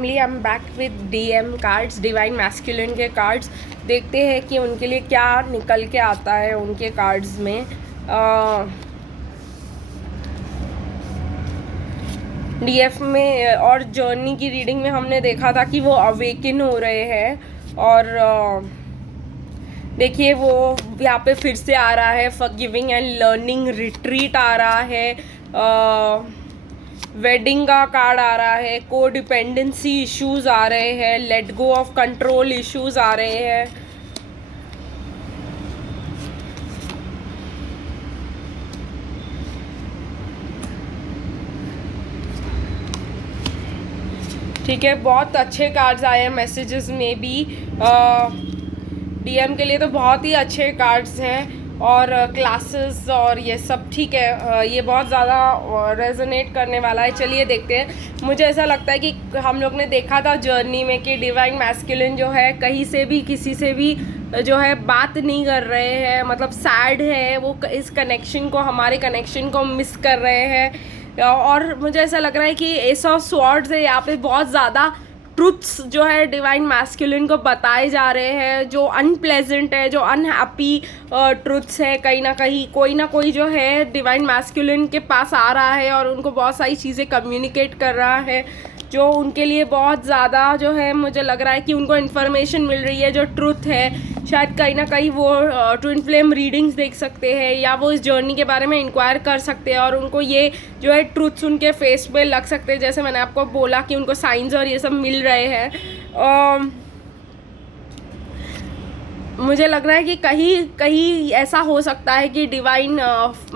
Family, I am back with DM cards, divine masculine के cards. देखते हैं कि उनके लिए क्या निकल के आता है उनके कार्ड्स में। डीएफ में और जर्नी की रीडिंग में हमने देखा था कि वो अवेकिन हो रहे हैं और देखिए वो यहाँ पे फिर से आ रहा है, फॉरगिविंग एंड लर्निंग रिट्रीट आ रहा है, वेडिंग का कार्ड आ रहा है, को डिपेंडेंसी इश्यूज आ रहे हैं, let go of control issues आ रहे हैं। ठीक है, बहुत अच्छे कार्ड्स आए हैं मैसेजेस में भी। डीएम के लिए तो बहुत ही अच्छे कार्ड्स हैं और क्लासेस और ये सब ठीक है। ये बहुत ज़्यादा रेजोनेट करने वाला है। चलिए देखते हैं। मुझे ऐसा लगता है कि हम लोग ने देखा था जर्नी में कि डिवाइन मैस्कुलिन जो है कहीं से भी किसी से भी जो है बात नहीं कर रहे हैं, मतलब सैड है वो, इस कनेक्शन को, हमारे कनेक्शन को मिस कर रहे हैं। और मुझे ऐसा लग रहा है कि एस ऑफ स्वॉर्ड्स है यहाँ पे, बहुत ज़्यादा ट्रुथ्स जो है डिवाइन मैस्कुलिन को बताए जा रहे हैं, जो अनप्लेजेंट है, जो अनहैप्पी ट्रुथ्स है। कहीं ना कोई जो है डिवाइन मैस्कुलिन के पास आ रहा है और उनको बहुत सारी चीज़ें कम्युनिकेट कर रहा है जो उनके लिए बहुत ज़्यादा जो है, मुझे लग रहा है कि उनको इन्फॉर्मेशन मिल रही है जो ट्रुथ है। शायद कहीं ना कहीं वो ट्विन फ्लेम रीडिंग्स देख सकते हैं या वो इस जर्नी के बारे में इंक्वायर कर सकते हैं और उनको ये जो है ट्रुथ्स उनके फेस पे लग सकते हैं। जैसे मैंने आपको बोला कि उनको साइंस और ये सब मिल रहे हैं। मुझे लग रहा है कि कहीं ऐसा हो सकता है कि डिवाइन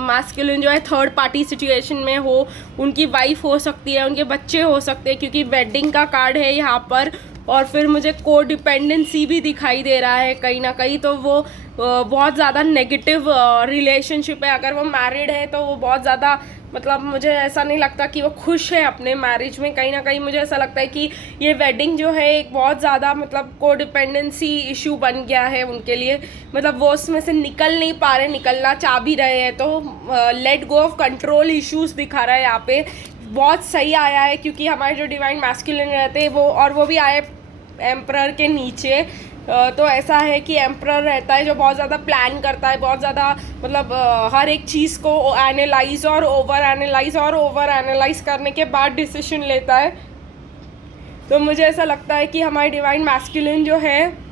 मैस्कुलिन जो है थर्ड पार्टी सिचुएशन में हो, उनकी वाइफ हो सकती है, उनके बच्चे हो सकते हैं, क्योंकि वेडिंग का कार्ड है यहाँ पर। और फिर मुझे को डिपेंडेंसी भी दिखाई दे रहा है कहीं ना कहीं, तो वो बहुत ज़्यादा नेगेटिव रिलेशनशिप है। अगर वो मैरिड है तो वो बहुत ज़्यादा, मतलब मुझे ऐसा नहीं लगता कि वो खुश है अपने मैरिज में। कहीं ना कहीं मुझे ऐसा लगता है कि ये वेडिंग जो है एक बहुत ज़्यादा, मतलब को डिपेंडेंसी इशू बन गया है उनके लिए। मतलब वो उसमें से निकल नहीं पा रहे, निकलना चाह भी रहे हैं तो late go of control issues दिखा रहा है यहाँ पे। बहुत सही आया है क्योंकि हमारे जो डिवाइन मैस्कुलिन रहते हैं वो भी आए एम्परर के नीचे। तो ऐसा है कि एम्परर रहता है जो बहुत ज़्यादा प्लान करता है, बहुत ज़्यादा, मतलब हर एक चीज़ को एनालाइज और ओवर एनालाइज करने के बाद डिसीजन लेता है। तो मुझे ऐसा लगता है कि हमारे डिवाइन मैस्कुलिन जो है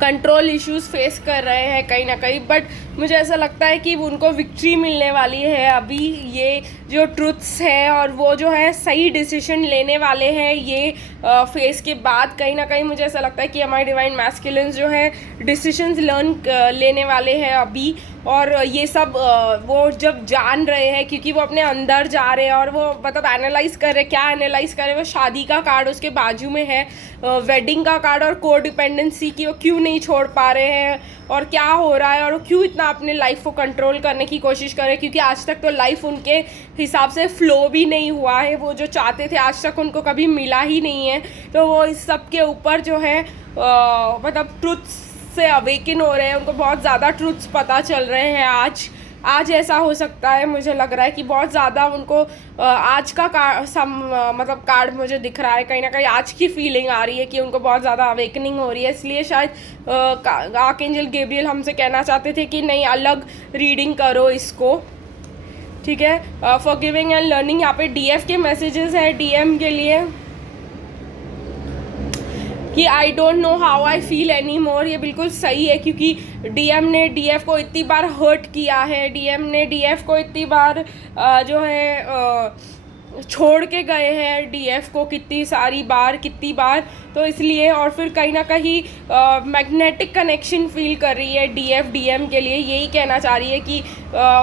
कंट्रोल इश्यूज फेस कर रहे हैं कहीं ना कहीं, बट मुझे ऐसा लगता है कि उनको विक्ट्री मिलने वाली है अभी। ये जो ट्रुथ्स है और वो जो है सही डिसीजन लेने वाले हैं ये फेस के बाद। कहीं ना कहीं मुझे ऐसा लगता है कि हमारे डिवाइन मैस्कुलिन्स जो है डिसीजंस लेने वाले हैं अभी। और ये सब वो जब जान रहे हैं, क्योंकि वो अपने अंदर जा रहे हैं और वो मतलब एनालाइज कर रहे हैं। क्या एनालाइज कर रहे हैं? वो शादी का कार्ड उसके बाजू में है, वेडिंग का कार्ड और को डिपेंडेंसी की, वो क्यों नहीं छोड़ पा रहे हैं और क्या हो रहा है और वो क्यों इतना अपने लाइफ को कंट्रोल करने की कोशिश कर रहे हैं, क्योंकि आज तक तो लाइफ उनके हिसाब से फ्लो भी नहीं हुआ है। वो जो चाहते थे आज तक उनको कभी मिला ही नहीं है। तो वो इस सब के ऊपर जो है मतलब ट्रुथ्स से अवेकिन हो रहे हैं, उनको बहुत ज़्यादा ट्रुथ्स पता चल रहे हैं आज ऐसा हो सकता है। मुझे लग रहा है कि बहुत ज़्यादा उनको आज का मतलब कार्ड मुझे दिख रहा है, कहीं ना कहीं आज की फीलिंग आ रही है कि उनको बहुत ज़्यादा अवेकनिंग हो रही है। इसलिए शायद आर्कएंजल गैब्रियल हमसे कहना चाहते थे कि नहीं, अलग रीडिंग करो इसको। ठीक है, फॉरगिविंग एंड लर्निंग यहाँ पे डीएफ के मैसेजेस है डीएम के लिए कि I don't know how I feel any more. ये बिल्कुल सही है क्योंकि डीएम ने डीएफ को इतनी बार हर्ट किया है, डीएम ने डीएफ को इतनी बार जो है छोड़ के गए हैं डीएफ को कितनी बार। तो इसलिए, और फिर कहीं ना कहीं मैग्नेटिक कनेक्शन फील कर रही है डीएफ डीएम के लिए। यही कहना चाह रही है कि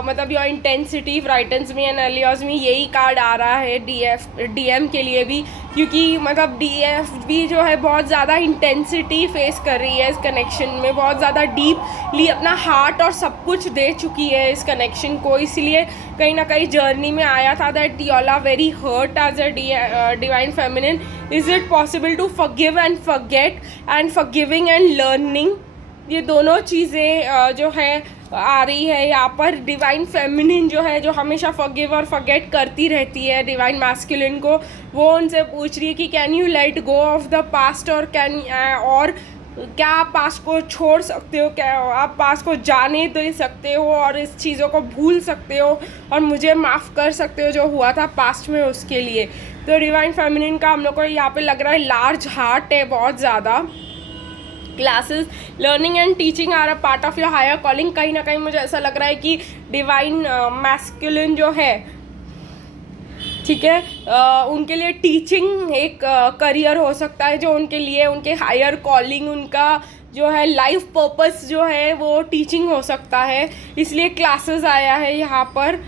मतलब your intensity frightens me and एलियस मी, यही कार्ड आ रहा है डीएम के लिए भी, क्योंकि मतलब डीएफ भी जो है बहुत ज़्यादा इंटेंसिटी फेस कर रही है इस कनेक्शन में, बहुत ज़्यादा डीपली अपना हार्ट और सब कुछ दे चुकी है इस कनेक्शन को। इसलिए कहीं ना कहीं जर्नी में आया था that you are very hurt as a divine feminine. Is it possible to forgive and forget? And forgiving and learning, ये दोनों चीज़ें जो है आ रही है यहाँ पर। डिवाइन फेमिनिन जो है, जो हमेशा फॉरगिव और फॉरगेट करती रहती है डिवाइन मैस्कुलिन को, वो उनसे पूछ रही है कि can you let go of the past, और और क्या आप पास्ट को छोड़ सकते हो, क्या आप पास्ट को जाने दे सकते हो और इस चीज़ों को भूल सकते हो और मुझे माफ़ कर सकते हो जो हुआ था पास्ट में उसके लिए। तो डिवाइन फेमिनिन का हम लोग को यहाँ पे लग रहा है लार्ज हार्ट है बहुत ज़्यादा। Classes, learning and teaching are a part of your higher calling. कहीं ना कहीं मुझे ऐसा लग रहा है कि डिवाइन मैस्कुलिन जो है, ठीक है, उनके लिए टीचिंग एक करियर हो सकता है, जो उनके लिए उनके हायर कॉलिंग, उनका जो है लाइफ पर्पस जो है वो टीचिंग हो सकता है, इसलिए क्लासेस आया है यहाँ पर।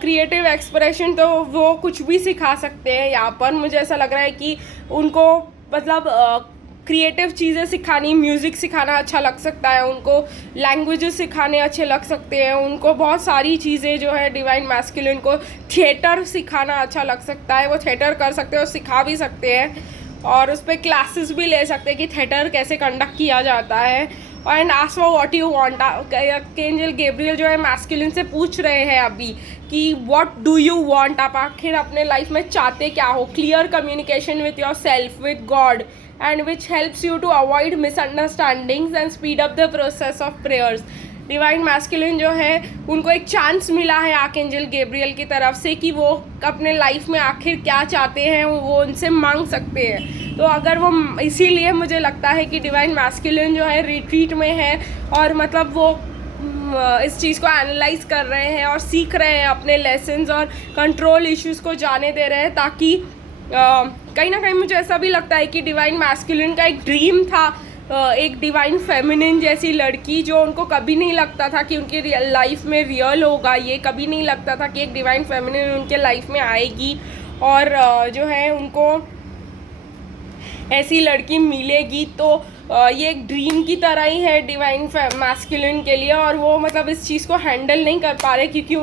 क्रिएटिव एक्सप्रेशन तो वो कुछ भी सिखा सकते हैं यहाँ पर। मुझे ऐसा लग रहा है कि उनको मतलब क्रिएटिव चीज़ें सिखानी, म्यूज़िक सिखाना अच्छा लग सकता है उनको, लैंग्वेजेस सिखाने अच्छे लग सकते हैं उनको, बहुत सारी चीज़ें जो है डिवाइन मैस्कुलिन को। थिएटर सिखाना अच्छा लग सकता है, वो थिएटर कर सकते हैं और सिखा भी सकते हैं, और उस पर क्लासेस भी ले सकते हैं कि थिएटर कैसे कंडक्ट किया जाता है। And ask for what you want. Archangel Gabriel जो है मैस्कुलिन से पूछ रहे हैं अभी कि व्हाट डू यू वांट, आप आखिर अपने लाइफ में चाहते क्या हो। Clear communication with your self, with God, and which helps you to avoid misunderstandings and speed up the process of prayers। Divine masculine जो है उनको एक चांस मिला है आर्कएंजल गैब्रियल की तरफ से कि वो अपने लाइफ में आखिर क्या चाहते हैं वो उनसे मांग सकते हैं। तो अगर वो, इसीलिए मुझे लगता है कि डिवाइन मैस्कुलिन जो है रिट्रीट में है और मतलब वो इस चीज़ को एनालाइज कर रहे हैं और सीख रहे हैं अपने लेसन्स और कंट्रोल इश्यूज़ को जाने दे रहे हैं, ताकि कहीं ना कहीं मुझे ऐसा भी लगता है कि डिवाइन मैस्कुलिन का एक ड्रीम था, एक डिवाइन फेमिनिन जैसी लड़की, जो उनको कभी नहीं लगता था कि उनकी लाइफ में रियल होगा। ये कभी नहीं लगता था कि एक डिवाइन फेमिनिन उनके लाइफ में आएगी और जो है उनको ऐसी लड़की मिलेगी। तो ये एक ड्रीम की तरह ही है डिवाइन मैस्कुलिन के लिए, और वो मतलब इस चीज़ को हैंडल नहीं कर पा रहे क्योंकि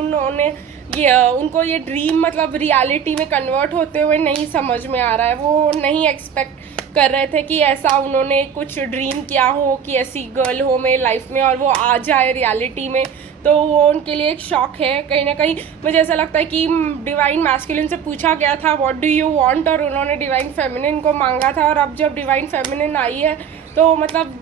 उनको ये ड्रीम मतलब रियलिटी में कन्वर्ट होते हुए नहीं समझ में आ रहा है। वो नहीं एक्सपेक्ट कर रहे थे कि ऐसा उन्होंने कुछ ड्रीम किया हो कि ऐसी गर्ल हो मेरी लाइफ में और वो आ जाए रियलिटी में, तो वो उनके लिए एक शॉक है। कहीं ना कहीं मुझे ऐसा लगता है कि डिवाइन मैस्कुलिन से पूछा गया था व्हाट डू यू वांट, और उन्होंने डिवाइन फेमिनिन को मांगा था, और अब जब डिवाइन फेमिनिन आई है तो मतलब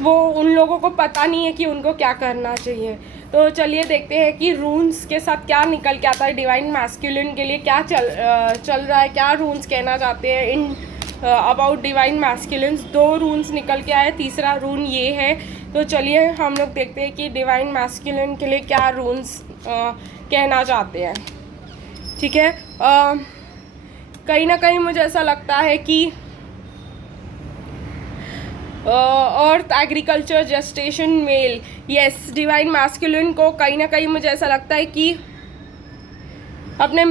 वो उन लोगों को पता नहीं है कि उनको क्या करना चाहिए। तो चलिए देखते हैं कि रून्स के साथ क्या निकल के आता है, डिवाइन मैस्कुलिन के लिए क्या चल रहा है, क्या रून्स कहना चाहते हैं इन अबाउट डिवाइन मैस्कुलिन्स। 2 रून्स निकल के आए, तीसरा रून ये है। तो चलिए हम लोग देखते हैं कि डिवाइन मैस्कुलिन के लिए क्या रून्स कहना चाहते हैं, ठीक है। कहीं ना कहीं मुझे ऐसा लगता है कि earth, agriculture, gestation, male, yes, divine masculine को कहीं ना कहीं मुझे ऐसा लगता है कि अपने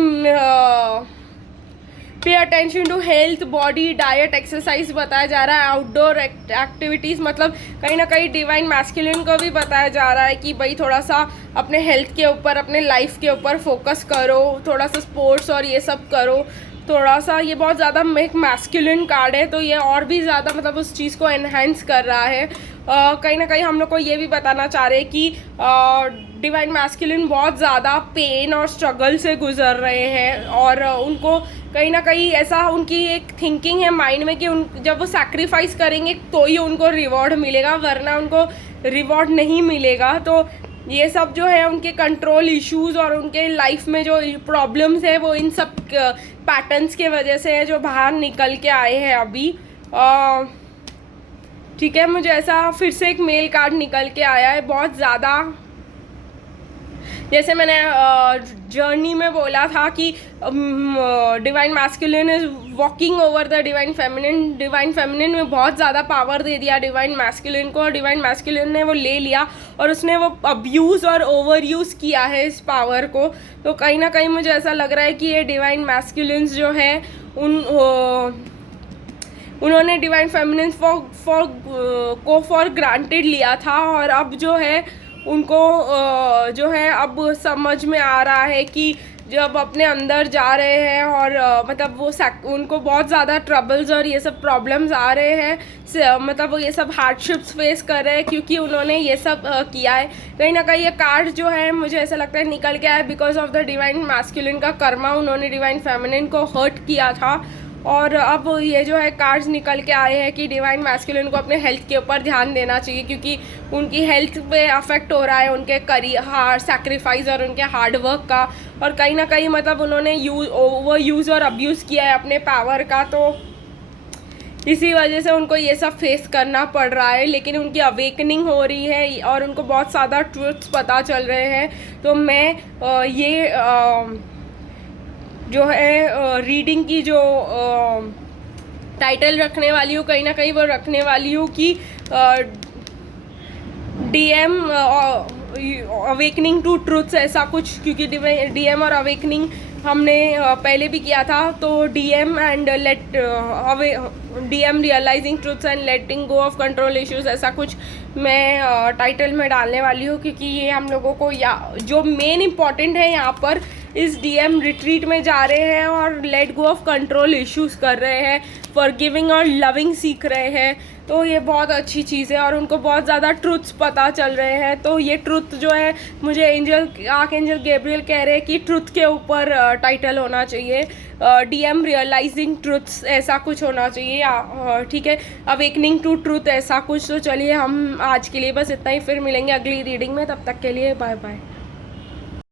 पे attention to health, body, diet, exercise बताया जा रहा है। आउटडोर एक्टिविटीज़, मतलब कहीं ना कहीं डिवाइन मैस्कुलिन को भी बताया जा रहा है कि भाई थोड़ा सा अपने हेल्थ के ऊपर, अपने लाइफ के ऊपर फोकस करो, थोड़ा सा स्पोर्ट्स और ये सब करो थोड़ा सा। ये बहुत ज़्यादा एक मैस्कुलिन कार्ड है, तो ये और भी ज़्यादा मतलब उस चीज़ को एनहेंस कर रहा है। कहीं ना कहीं हम लोग को ये भी बताना चाह रहे हैं कि डिवाइन मैस्कुलिन बहुत ज़्यादा पेन और स्ट्रगल से गुजर रहे हैं, और उनको कहीं ना कहीं ऐसा उनकी एक थिंकिंग है माइंड में कि जब वो सैक्रिफाइस करेंगे तो ही उनको रिवॉर्ड मिलेगा, वरना उनको रिवॉर्ड नहीं मिलेगा। तो ये सब जो है उनके कंट्रोल इश्यूज़ और उनके लाइफ में जो प्रॉब्लम्स है वो इन सब पैटर्न्स के वजह से है जो बाहर निकल के आए हैं अभी। ठीक है, मुझे ऐसा फिर से एक मेल कार्ड निकल के आया है बहुत ज़्यादा। जैसे मैंने जर्नी में बोला था कि divine masculine is walking over the divine feminine. Divine feminine में बहुत ज़्यादा पावर दे दिया डिवाइन मैस्कुलिन को, और डिवाइन मैस्कुलिन ने वो ले लिया और उसने वो अब्यूज़ और ओवर यूज़ किया है इस पावर को। तो कहीं ना कहीं मुझे ऐसा लग रहा है कि ये डिवाइन मैस्कुलिन्स जो है उन्होंने डिवाइन फेमिनिन फॉर ग्रांटेड लिया था, और अब जो है उनको जो है अब समझ में आ रहा है कि जब अपने अंदर जा रहे हैं और मतलब वो उनको बहुत ज़्यादा ट्रबल्स और ये सब प्रॉब्लम्स आ रहे हैं, मतलब वो ये सब हार्डशिप्स फेस कर रहे हैं क्योंकि उन्होंने ये सब किया है। कहीं ना कहीं ये कार्ड जो है मुझे ऐसा लगता है निकल के आया because of the divine masculine का कर्मा, उन्होंने डिवाइन फेमिनिन को हर्ट किया था। और अब ये जो है कार्ड्स निकल के आए हैं कि डिवाइन मैस्कुलिन को अपने हेल्थ के ऊपर ध्यान देना चाहिए क्योंकि उनकी हेल्थ पे अफेक्ट हो रहा है उनके करियर सैक्रिफाइस और उनके हार्ड वर्क का। और कहीं ना कहीं मतलब उन्होंने ओवर यूज़ और अब्यूज़ किया है अपने पावर का, तो इसी वजह से उनको ये सब फेस करना पड़ रहा है। लेकिन उनकी अवेकनिंग हो रही है और उनको बहुत ज़्यादा ट्रूथ्स पता चल रहे हैं। तो मैं ये जो है रीडिंग की जो टाइटल रखने वाली हूँ, कहीं ना कहीं वो रखने वाली हूँ कि DM अवेकनिंग टू ट्रूथ्स, ऐसा कुछ, क्योंकि DM और अवेकनिंग हमने पहले भी किया था। तो DM and DM realising truths and letting go of control issues, ऐसा कुछ मैं टाइटल में डालने वाली हूँ क्योंकि ये हम लोगों को जो मेन इम्पॉर्टेंट है यहाँ पर इस DM रिट्रीट में जा रहे हैं और late go of control issues कर रहे हैं, फॉरगिविंग और लविंग सीख रहे हैं। तो ये बहुत अच्छी चीज़ है और उनको बहुत ज़्यादा ट्रुथ्स पता चल रहे हैं। तो ये ट्रुथ जो है मुझे आर्कएंजल गैब्रियल कह रहे हैं कि ट्रुथ के ऊपर टाइटल होना चाहिए, DM रियलाइजिंग ट्रुथ्स, ऐसा कुछ होना चाहिए। ठीक है, अवेकनिंग टू ट्रुथ, ऐसा कुछ। तो चलिए हम आज के लिए बस इतना ही, फिर मिलेंगे अगली रीडिंग में, तब तक के लिए बाय बाय।